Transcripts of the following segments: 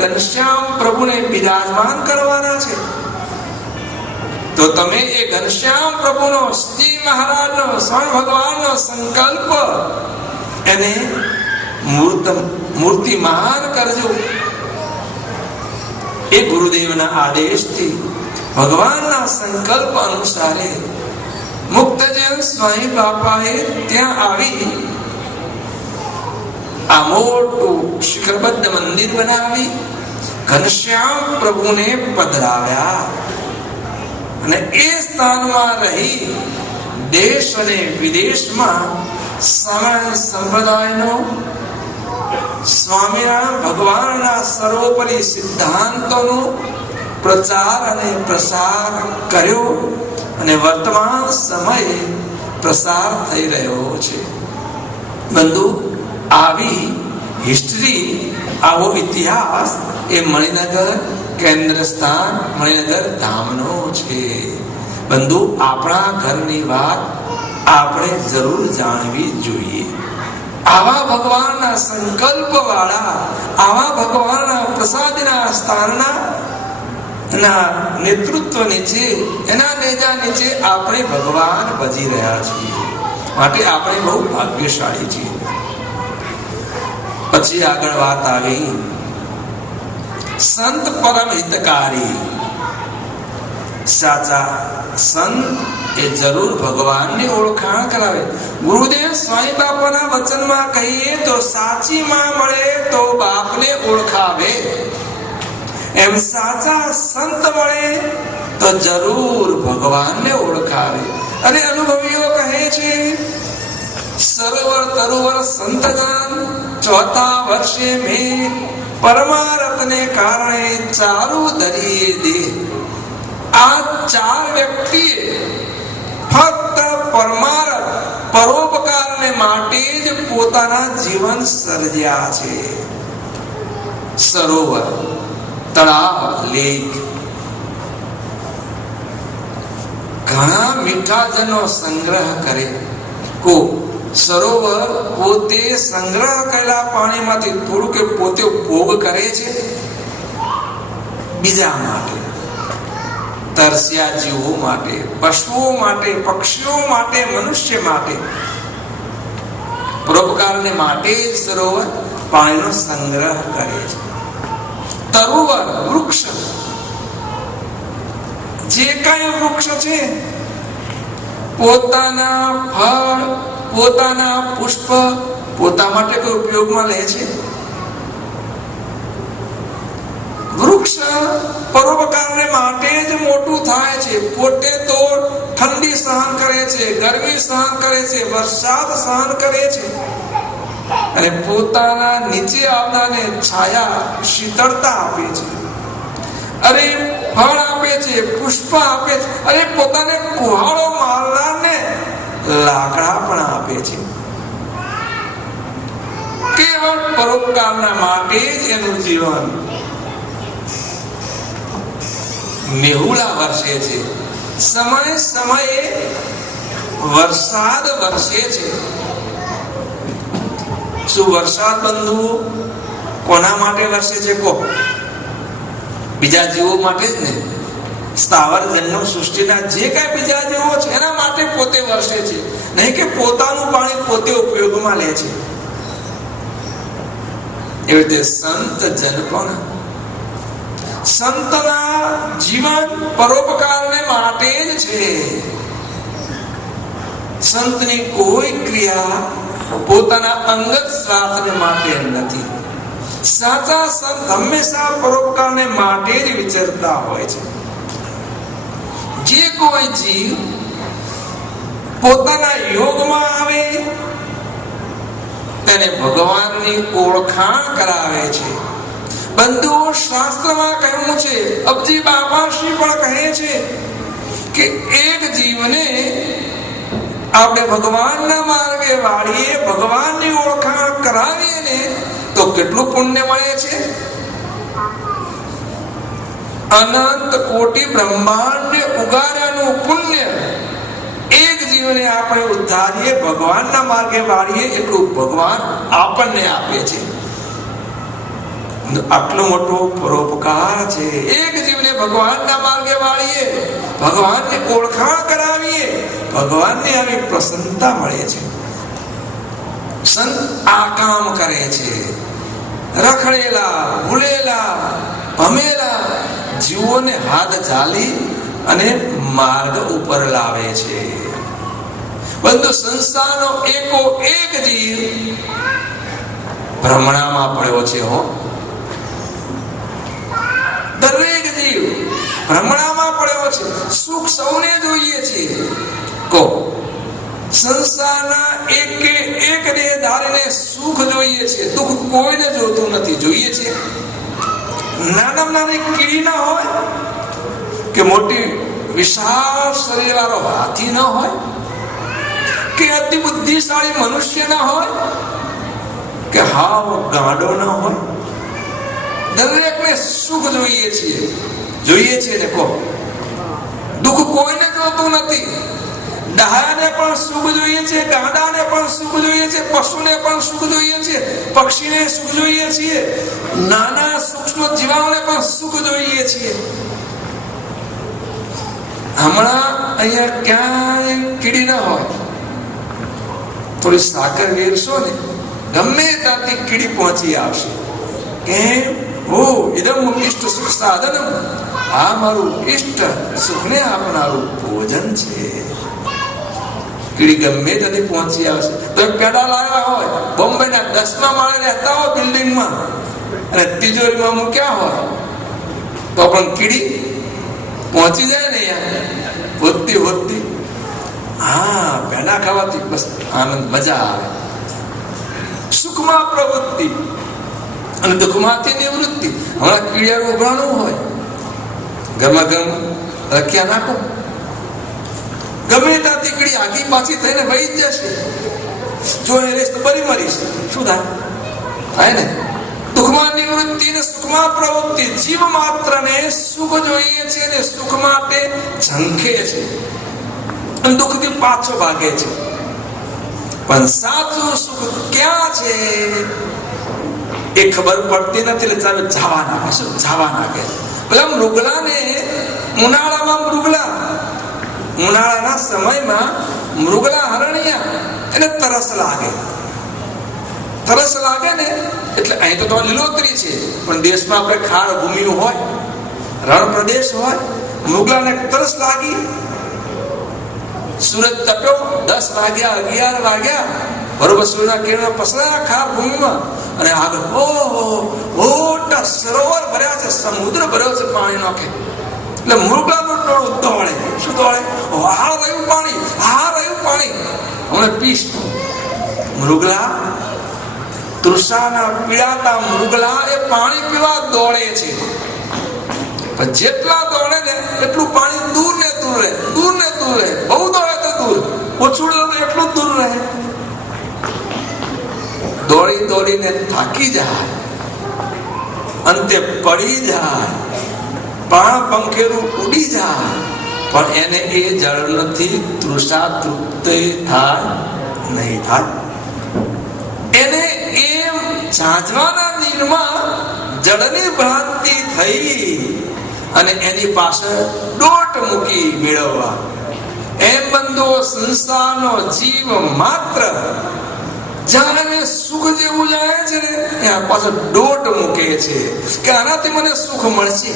ઘનશ્યામ પ્રભુને બિરાજમાન કરવાના છે. તો તમે એ ઘનશ્યામ પ્રભુનો, શ્રી મહારાજનો, સ્વામી ભગવાનનો સંકલ્પ એને મૂર્તિમાન કરજો. એ ગુરુદેવના આદેશથી ભગવાનના સંકલ્પ અનુસારે મુક્તજન સ્વામી બાપાએ ત્યાં આવી આ મોટું શિખરબદ્ધ મંદિર બનાવી ઘનશ્યામ પ્રભુને પધરાવ્યા અને એ સ્થાનમાં રહી દેશ અને વિદેશમાં સમાજ સંપ્રદાયનો, સ્વામિનારાયણ ભગવાનના સર્વોપરી સિદ્ધાંતોનો પ્રચાર અને પ્રસાર કર્યો અને વર્તમાન સમયે પ્રસાર થઈ રહ્યો છે. બંધુ, આવી હિસ્ટ્રી, આવો ઇતિહાસ એ મણિનગર કેન્દ્ર સ્થાન, મણિનગર ધામનો છે. બંધુ, આપણા ઘરની વાત આપણે જરૂર જાણવી જોઈએ. આવા ભગવાનના સંકલ્પ વાળા, આવા ભગવાનના પ્રસાદના સ્થાનના નેતૃત્વ નીચે, એના નેજા નીચે આપણે ભગવાન ભજી રહ્યા છીએ. માટે આપણે બહુ ભાગ્યશાળી છીએ. પછી આગળ વાત આવી સંત પરમ હિતકારી. સાચા સંત એ જરૂર ભગવાનની ઓળખાણ કરાવે. ગુરુદેવ સ્વામી બાપાના વચનમાં કહીએ તો સાચી માં મળે તો બાપને ઓળખાવે, એમ સાચા સંત મળે તો જરૂર ભગવાનને ઓળખાવે. અને અનુભવીઓ કહે છે સરોવર તરુવર સંતજન ચોથા વર્ષે મેં પરમારથને કારણે ચારુ ધરીએ દે. આ ચાર વ્યક્તિએ ફક્ત પરમારથ, પરોપકારને માટે જ પોતાના જીવન સર્જ્યા છે. સરોવર, તળાવ, લેક, ઘણા મીઠા જળનો સંગ્રહ કરે. કો સરોવર પોતે સંગ્રહ કરેલા પાણીમાંથી થોડું કે પોતે ભોગ કરે છે બીજા માટે, તરસ્યા જીવો માટે, પશુઓ માટે, પક્ષીઓ માટે, મનુષ્ય માટે, પરોપકારને માટે જ સરોવર પાણીનો સંગ્રહ કરે છે. તરુવર, વૃક્ષ, જે કઈ વૃક્ષ છે પોતાના ફળ, પોતાના પુષ્પ પોતા માટે કોઈ ઉપયોગમાં લે છે. વૃક્ષ પરોપકારને માટે જ મોટું થાય છે. પોતે તો ઠંડી સહન કરે છે, ગરમી સહન કરે છે, વરસાદ સહન કરે છે અને પોતાના નીચે આવનારને છાયા, શીતળતા આપે છે. અરે ફળ આપે છે, પુષ્પ આપે છે, અરે પોતાને કુહાડો મારનારને લાકડા પણ આપે છે. કેવળ પરોપકારના માટે જ એનું જીવન મેહુલા વર્ષે છે. સમય સમયે વરસાદ વરસે છે. શું વરસાદ બંધુઓ કોના માટે વરસે છે? કો બીજા જીવો માટે જ ને. સ્થાવર જન્મ સૃષ્ટિના જે કઈ બીજા જીવો છે એના માટે પોતે વરસે છે, નહીં કે પોતાનું પાણી પોતે ઉપયોગમાં લે છે. એવી રીતે સંત જન પણ સંતના જીવન પરોપકારને માટે જ છે. સંતની કોઈ ક્રિયા પોતાના અંગત સ્વાર્થને માટે નથી. સાચા સંત હંમેશા પરોપકારને માટે જ વિચરતા હોય છે. જે કોઈ જીવ પોતાના યોગમાં આવે તેને ભગવાનની ઓળખાણ કરાવે છે. બંધુઓ, શાસ્ત્રમાં કહ્યું છે, અબજી બાપાશ્રી પણ કહે છે કે એક જીવને આપણે ભગવાનના માર્ગે વાળીએ, ભગવાનની ઓળખાણ કરાવીએ ને તો કેટલું પુણ્ય મળે છે. અનંત કોટી બ્રહ્માંડ ઉગાડ્યાનું પુણ્ય એક જીવને આપણે ઉદ્ધારીએ, ભગવાનના માર્ગે વાળીએ એટલું ભગવાન આપણને આપે છે. આટલો મોટો પરોપકાર છે. એક જીવને ભગવાનના માર્ગે વાળીએ, ભગવાનની ઓળખાણ કરાવીએ, ભગવાનની આવી પ્રસન્નતા મળે છે. સંત આ કામ કરે છે. રખડેલા, ભૂલેલા, ભમેલા જીવોને હાથ ઝાલી અને માર્ગ ઉપર લાવે છે. બંધુ, સંસારનો એકો એક જીવ ભ્રમણામાં પડ્યો છે. દરેક જીવ ભ્રમણામાં પડ્યો છે. સુખ સૌને જોઈએ છે. કો સંસારના એક દેહધારીને સુખ જોઈએ છે, દુઃખ કોઈને જોતું નથી. જોઈએ છે નાનામાં નાની કીડી ના હોય કે મોટી વિશાળ શરીર વાળો હાથી ના હોય કે અતિ બુદ્ધિશાળી મનુષ્ય ના હોય કે હાવ ગાંડો ના હોય. દરેકને સુખ જોઈએ છીએ. જોઈએ છે ને કો દુઃખ કોઈને જોતું નથી. ડાયાને પણ સુખ જોઈએ છે, ગાંડાને પણ સુખ જોઈએ છે, પશુને પણ સુખ જોઈએ છે, પક્ષીને સુખ જોઈએ છીએ, નાના સૂક્ષ્મ જીવાઓને પણ સુખ જોઈએ છીએ. હમણાં અહીંયા ક્યાંય કીડી ના હોય, થોડી સાકર વેરશો ને ગમે ત્યાંથી કીડી પહોંચી આવશે. કેમ? ઓ ઇદમ ઇષ્ટ સુખ સાધનમ, આ મારું ઇષ્ટ સુખને આપનારું ભોજન છે. કીડી ગમે ત્યાંથી પહોંચી આવશે. તો પેડા લાવ્યા હોય, બોમ્બેના 10મા માળે રહેતા હોય બિલ્ડિંગમાં અને તિજોરીમાં મૂક્યા હોય તો પણ કીડી પહોંચી જાય ને અહીંયા હોતી હોતી. હા, પેડા ખાવાથી બસ આનંદ, મજા આવે. સુખમાં પ્રવૃત્તિ અને દુઃખમાંથી નિવૃત્તિ. હમણાં કીડિયાનું ઉભરાણું હોય, ગરમા ગરમ રખ્યા નાખો, ગમે ત્યાંથી કીડી આગી પાછી થઈને વહી જ જશે. જો એ રેસ તો બરી મરીશ. શું થાય ને? દુઃખમાં નિવૃત્તિ ને સુખમાં પ્રવૃત્તિ. જીવ માત્ર ને સુખ જોઈએ છે ને સુખ માટે ઝંખે છે અને દુઃખથી પાછો ભાગે છે. પણ સાચું સુખ ક્યાં છે એ ખબર પડતી નથી. એટલે ચાલો જવા નાખે. શું જવા નાખે? પેલા મૃગલાને ઉનાળામાં ઉનાળાના સમયમાં મૃગલા હરણિયા એને તરસ લાગે. તરસ લાગે ને એટલે અહીં તો લીલોતરી છે, પણ દેશમાં આપણે ખાડ ભૂમિ હોય, રણ પ્રદેશ હોય, મૃગલાને તરસ લાગી. સૂરજ તપ્યો, 10 વાગ્યા, 11 વાગ્યા, બરોબર સૂર્યના કિરણો પસરાયા ખાડ ભૂમિમાં અને આગળ મોટા સરોવર ભર્યા છે, સમુદ્ર ભર્યો છે પાણી નાખે. એટલે મૃગલાનું ટોળું દોડે. શું દોડે? આ રહ્યું પાણી, આ રહ્યું પાણી, હમણાં પીશ. મૃગલા તૃષાના પીડાતા મૃગલા એ પાણી પીવા દોડે છે. પણ જેટલા દોડે ને એટલું પાણી દૂર ને દૂર રહે, દૂર ને દૂર રહે. બહુ દોડે તો દૂર, ઓછું દોડે એટલું દૂર રહે. દોડી દોડીને થાકી જાય, અંતે પડી જાય, પ્રાણ પંખેરું ઉડી જાય, પણ એને એ જળ નથી તૃષા તૃપ્ત થાય નહીં થાય. એને એમ ઝાંઝવાના નીરમાં જળની ભ્રાંતિ થઈ અને એની પાસે દોટ મૂકી મેળવવા. એમ બંધો સંસારનો જીવ માત્ર જાણે સુખ જેવું જાય છે ને એના પાસે દોટ મૂકે છે કે આનાથી મને સુખ મળશે.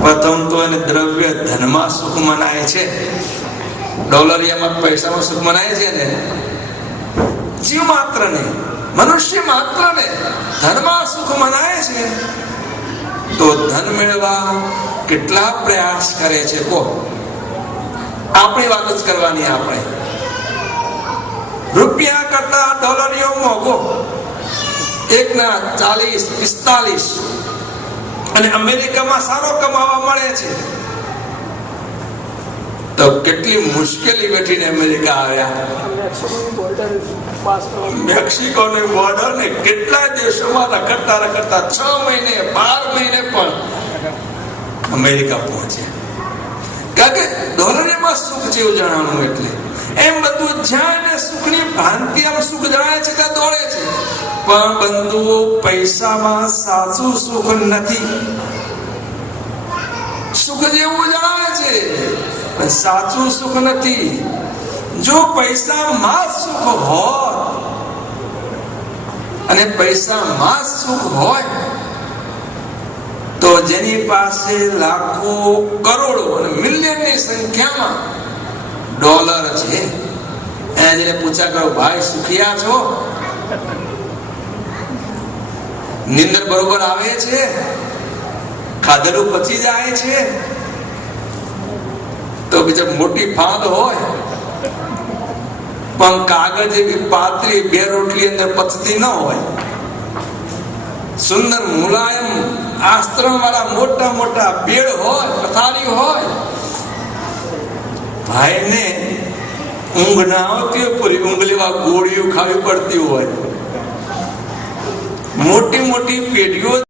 પ્રથમ તો એને દ્રવ્ય ધનમાં સુખ મનાય છે, ડોલરિયામાં પૈસામાં સુખ મનાય છે ને. જીવ માત્ર ને, મનુષ્ય માત્ર ને ધનમાં સુખ મનાય છે. તો ધન મેળવવા કેટલા પ્રયાસ કરે છે? કો આપણી વાત જ કરવાની. આપણે રૂપિયા કરતા ડોલરિયો મોંઘો, એકના 40-45, અને અમેરિકામાં સારો કમાવા મળે છે. તો કેટલી મુશ્કેલી વેઠીને અમેરિકા આવ્યા. મેક્સિકોની બોર્ડર ને કેટલા દેશોમાં રખડતા 6 મહિને 12 મહિને પણ અમેરિકા પહોંચ્યા. કારણ કે ડોલરમાં સુખ જેવું જણાવવાનું. એટલે એમ બધું જ્યાં એને સુખની ભ્રાંતિ આમ સુખ જણાય છે ત્યાં દોડે છે. પણ બંધુઓ, પૈસામાં સાચું સુખ નથી. સુખ જેવું જણાય છે પણ સાચું સુખ નથી. જો પૈસામાં સુખ હોય અને પૈસામાં સુખ હોય તો જેની પાસે લાખો, કરોડો અને મિલિયનની સંખ્યામાં ડોલર છે, એને જેને પૂછ્યા કરો, ભાઈ સુખિયા છો? નિંદર બરોબર આવે છે? ખાધેલું પચી જાય છે? તો બીજા મોટી ફાંદ હોય પણ કાગળ જેવી પાતળી બે રોટલી અંદર પચતી ન હોય. સુંદર મુલાયમ આસ્ત્રમ વાળા મોટા મોટા બેડ હોય, પથારી હોય, ભાઈને ઊંઘ ના આવતી હોય, પૂરી ઊંઘ લેવા ગોળીઓ ખાવી પડતી હોય, મોટી મોટી પેઢીઓ